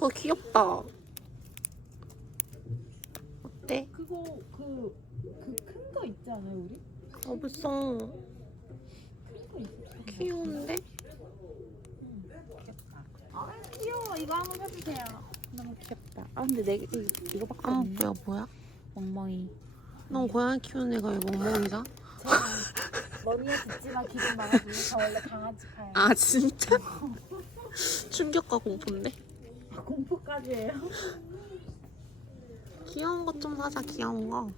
어 이거 귀엽다. 어때? 그거 그 그 큰 거 있지 않아요 우리? 없어. 큰 거 있어. 귀여운데? 귀엽다. 아 귀여워. 이거 한번 해주세요. 너무 귀엽다. 아 근데 내 이- 이거밖에 아 없네. 뭐야 뭐야? 멍멍이. 넌 고양이 키우는 애가 왜 멍멍이자? 제가 머리에 빗지만 기분 많아지는 저 원래 강아지 파예요. 아 진짜? 충격과 공포인데? 해요? 귀여운 것 좀 사자 귀여운 거.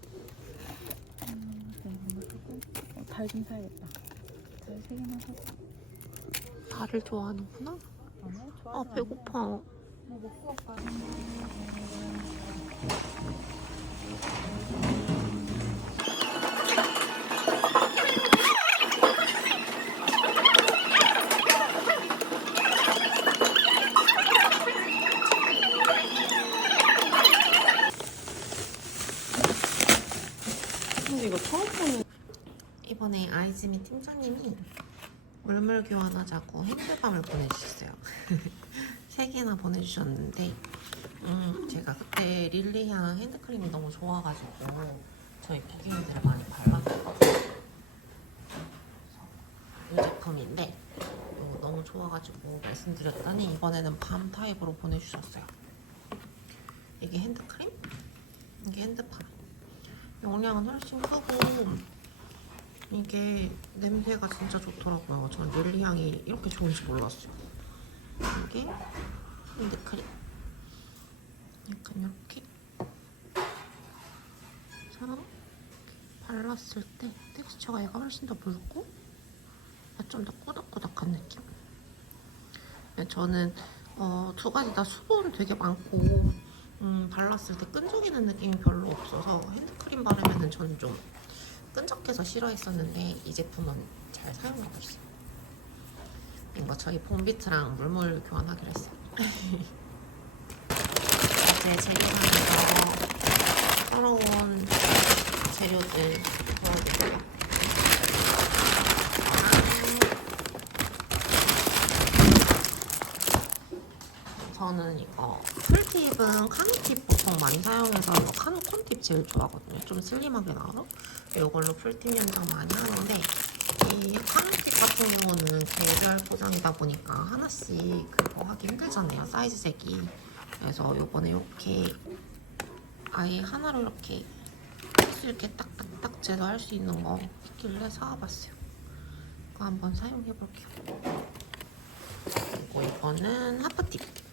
어, 달좀 사야겠다. 달 세 개만 사. 달을 좋아하는구나. 좋아. 아 배고파. 뭐 먹고 갈까? 물물 교환하자고 핸드밤을 보내주셨어요. 세 개나 보내주셨는데, 음, 제가 그때 릴리향 핸드크림이 너무 좋아가지고 저희 고객님들을 많이 발랐거든요. 이 제품인데 이거 너무 좋아가지고 말씀드렸더니 이번에는 밤 타입으로 보내주셨어요. 이게 핸드크림? 이게 핸드밤. 용량은 훨씬 크고 이게 냄새가 진짜 좋더라고요. 전 릴리 향이 이렇게 좋은지 몰랐어요. 이게 핸드크림. 약간 이렇게 사람 발랐을 때 텍스처가 얘가 훨씬 더 묽고 좀 더 꾸덕꾸덕한 느낌. 저는 어, 두 가지 다 수분 되게 많고 음, 발랐을 때 끈적이는 느낌이 별로 없어서 핸드크림 바르면 은 저는 좀 끈적해서 싫어했었는데 이 제품은 잘 사용하고 있어요. 이거 저희 봄비트랑 물물 교환하기로 했어요. 이제 재료상에서 떨어온 재료들 넣어줄게요. 저는 이거 풀팁은 카누팁 보통 많이 사용해서 이거 카누 콘팁 제일 좋아하거든요. 좀 슬림하게 나와서 이걸로 풀팁 연장 많이 하는데 이 카누팁 같은 경우는 개별 포장이다 보니까 하나씩 그거 하기 힘들잖아요. 사이즈색이. 그래서 이번에 이렇게 아예 하나로 이렇게 수 이렇게 딱딱딱 제거할 수 있는 거 있길래 사와봤어요. 이거 한번 사용해볼게요. 그리고 이거는 하프팁.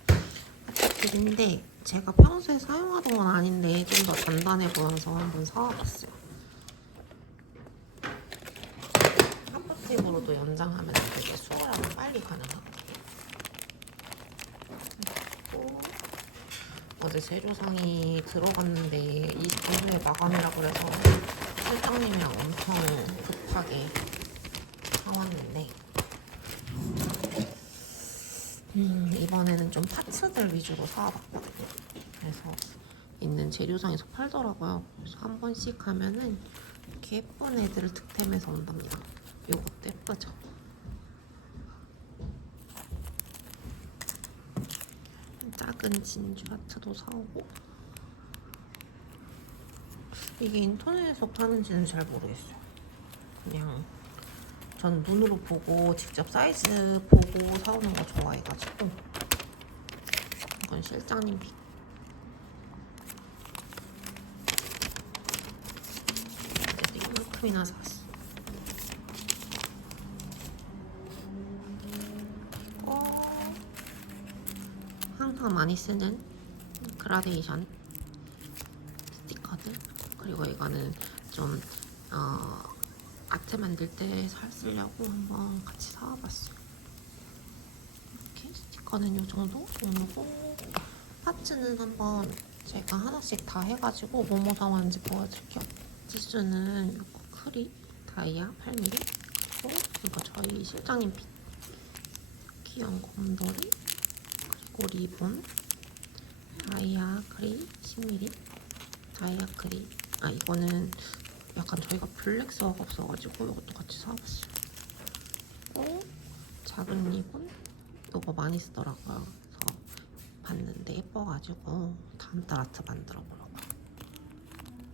팁인데 제가 평소에 사용하던 건 아닌데 좀 더 단단해 보여서 한번 사와봤어요. 하프팁으로도 연장하면 되게 수월하고 빨리 가능하거든요. 그리고 어제 재료상이 들어갔는데 20분 후에 마감이라고 그래서 실장님이랑 엄청 급하게 사왔는데 음, 이번에는 좀 파츠들 위주로 사와봤거든요. 그래서 있는 재료상에서 팔더라고요. 그래서 한 번씩 하면은 이렇게 예쁜 애들을 득템해서 온답니다. 이것도 예쁘죠? 작은 진주 하트도 사오고 이게 인터넷에서 파는지는 잘 모르겠어요. 그냥 전 눈으로 보고 직접 사이즈 보고 사오는 거 좋아해가지고. 이건 실장님 픽 그래도 이만큼이나 샀어 어, 항상 많이 쓰는 그라데이션 스티커들. 그리고 이거는 좀 어, 아트 만들 때살 쓰려고 한번 같이 사와봤어요. 이렇게 스티커는 이 정도 정도고 파츠는 한번 제가 하나씩 다 해가지고 뭐뭐 사왔는지 보여드릴게요. 지수는 이거 크리 다이아 8mm 그리고 이거 저희 실장님 핏 귀여운 곰돌이 그리고 리본 다이아 크리 10mm 다이아 크리 아 이거는 약간 저희가 블랙스워가 없어가지고 이것도 같이 사왔어요. 그리고 작은 리본 이거 많이 쓰더라고요. 그래서 봤는데 예뻐가지고 다음 달 아트 만들어 보려고.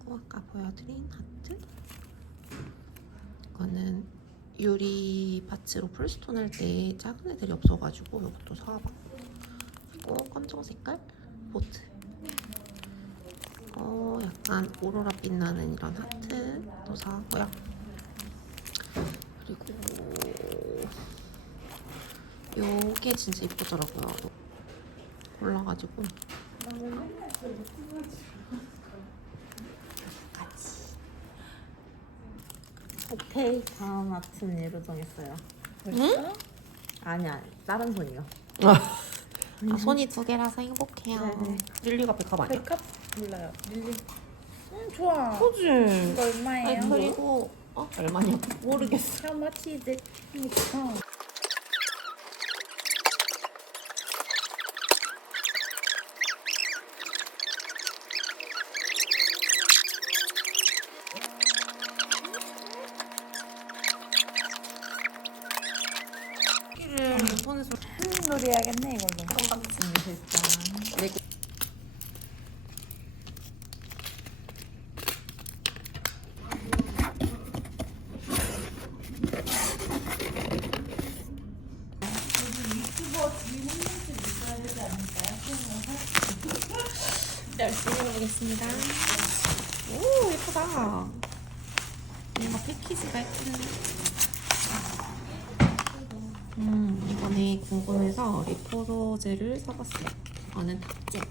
고 아까 보여드린 하트. 이거는 유리 파츠로 풀스톤 할 때 작은 애들이 없어가지고 이것도 사와봤고. 그리고 검정 색깔 보트. 어, 약간 오로라 빛나는 이런 하트도 사왔고요. 그리고 요게 진짜 이쁘더라고요. 골라가지고 같이 오케이 다음 아트는 얘로 정했어요 응? 아니야 다른 손이요 아, 손이 두 개라서 행복해요. 네네. 릴리가 백합 아니야? 백합 몰라요. 릴리. 음 좋아. 그지? 이거 얼마예요? 아니 그리고 어 얼마냐? 모르겠어. How much is it? 이거. 손에서 놀이 해야겠네 이걸로. 깜빡했습니다 일단 열심히 해 보겠습니다. 오 예쁘다. 뭔가 패키지가 예쁘네. 음 이번에 궁금해서 리포로제를 사봤어요. 이거는 탑젤.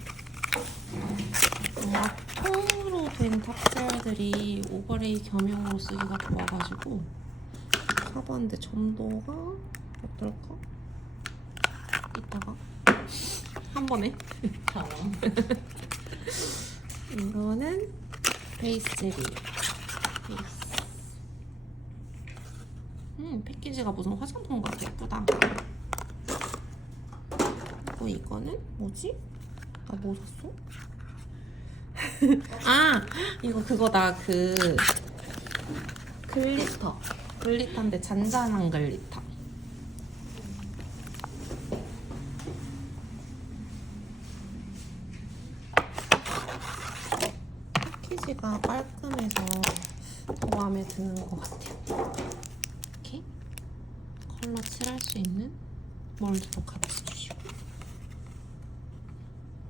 뭔가 통으로 된 탑젤들이 오버레이 겸용으로 쓰기가 좋아가지고 사봤는데 점도가 어떨까? 이따가 한 번에 이거는 베이스 젤이 베이스. 음 패키지가 무슨 화장품 같아. 예쁘다. 그리고 이거는 뭐지? 나 뭐 샀어? 아 이거 그거다. 그 글리터. 글리터인데 잔잔한 글리터 패키지가 깔끔해서 더 마음에 드는 것 같아요. 이렇게 컬러 칠할 수 있는 몰드도 같이 주시고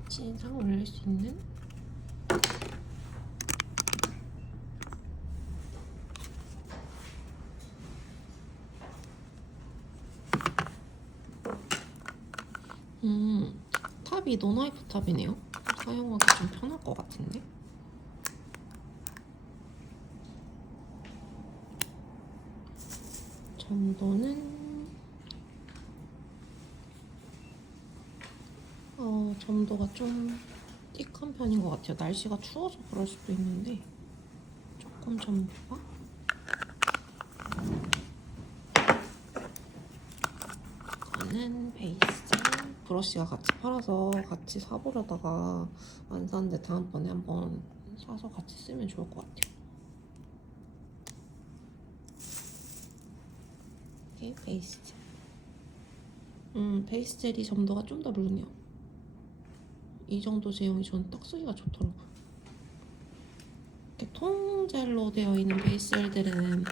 진상 올릴 수 있는 음, 탑이 노나이프 탑이네요. 사용하기 좀 편할 것 같은데? 점도는 어, 점도가 좀 띡한 편인 것 같아요. 날씨가 추워서 그럴 수도 있는데 조금 점도가 이거는 베이스 브러쉬가 같이 팔아서 같이 사보려다가 안 샀는데 다음번에 한번 사서 같이 쓰면 좋을 것 같아요. 이렇게 베이스 젤. 음, 베이스 젤이 점도가 좀더 르네요. 이 정도 제형이 저는 딱 쓰기가 좋더라고요. 이렇게 통젤로 되어 있는 베이스 젤들은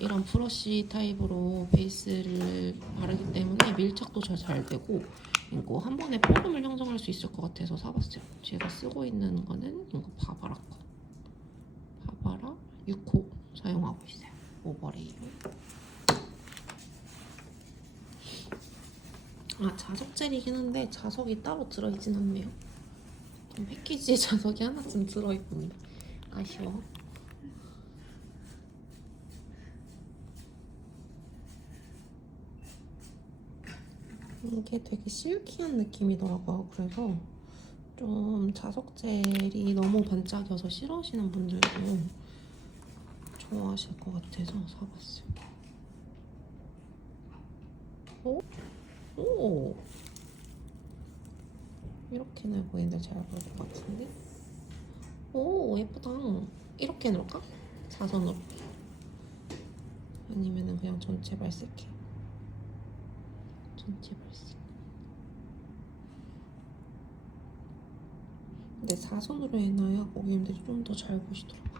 이런 브러쉬 타입으로 베이스를 바르기 때문에 밀착도 잘, 잘 되고 이거 한 번에 뽀름을 형성할 수 있을 것 같아서 사봤어요. 제가 쓰고 있는 거는 이거 바바라 거. 바바라 6호 사용하고 있어요. 오버레이로. 아 자석 젤이긴 한데 자석이 따로 들어있진 않네요. 좀 패키지에 자석이 하나쯤 들어있군요. 아쉬워. 이게 되게 실키한 느낌이더라고요. 그래서 좀 자석 젤이 너무 반짝여서 싫어하시는 분들도 좋아하실 것 같아서 사봤어요. 오? 오! 이렇게는 보이는데 잘 보일 것 같은데? 오, 예쁘다. 이렇게 놓을까? 사선으로. 아니면은 그냥 전체 발색해. 전체 발색. 근데 사선으로 해놔야 고객님들이 좀 더 잘 보시더라고요.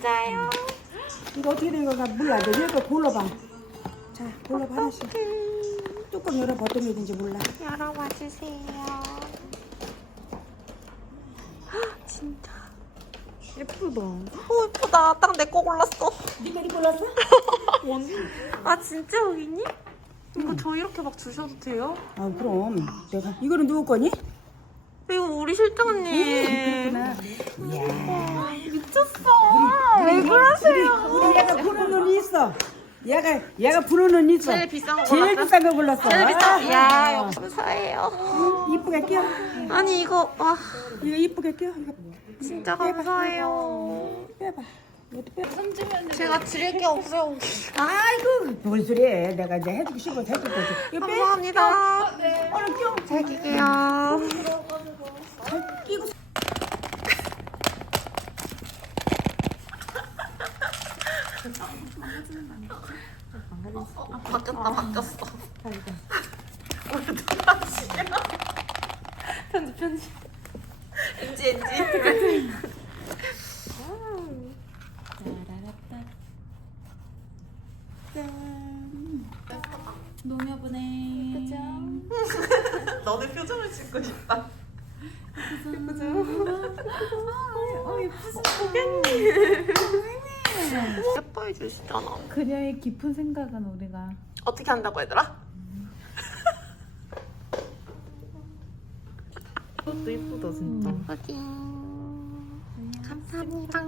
진짜요? 이거 어떻게 된 거가 몰라. 너 이거 골라봐. 자, 골라봐 하나씩. 뚜껑 열어봐. 어떤 게 있는지 몰라. 열어봐 주세요. 헉, 진짜 예쁘다. 오 예쁘다. 딱 내 거 골랐어. 네가 이거 골랐어? 아 진짜 여기니? 이거 저 이렇게 막 주셔도 돼요? 아, 그럼. 내가 이거는 누구 거니? 우리 실장님. 그렇구나. 이야. 미쳤어. 왜 그러세요? 우리 얘가 부는 눈이 있어. 얘가 얘가 부는 눈이 있어. 제일 비싼 거 제일 골랐어? 비싼 거 골랐어. 제일 비싼. 야 아, 감사해요. 이쁘게 끼워. 아니 이거 와 이거 이쁘게 끼워. 이거 진짜 감사해요. 빼봐. 이것도 빼봐. 제가 드릴 게 없어요. 아이고 뭔 소리해. 내가 이제 해주고 싶어서 해줄 거지. 이거 빼. 감사합니다. 얼른 끼워. 잘 끼게요. 끼고. 바뀌었다 바뀌었어. 편지 편지. 엔지 엔지. 농협은행. 너네 표정을 짓고 싶다. 예뻐해 주시잖아. 그녀의 깊은 생각은 우리가 어떻게 한다고 얘들아? 그것도 이쁘다 진짜. 확인. 감사합니다.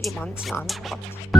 일이 많지는 않을 것 같아.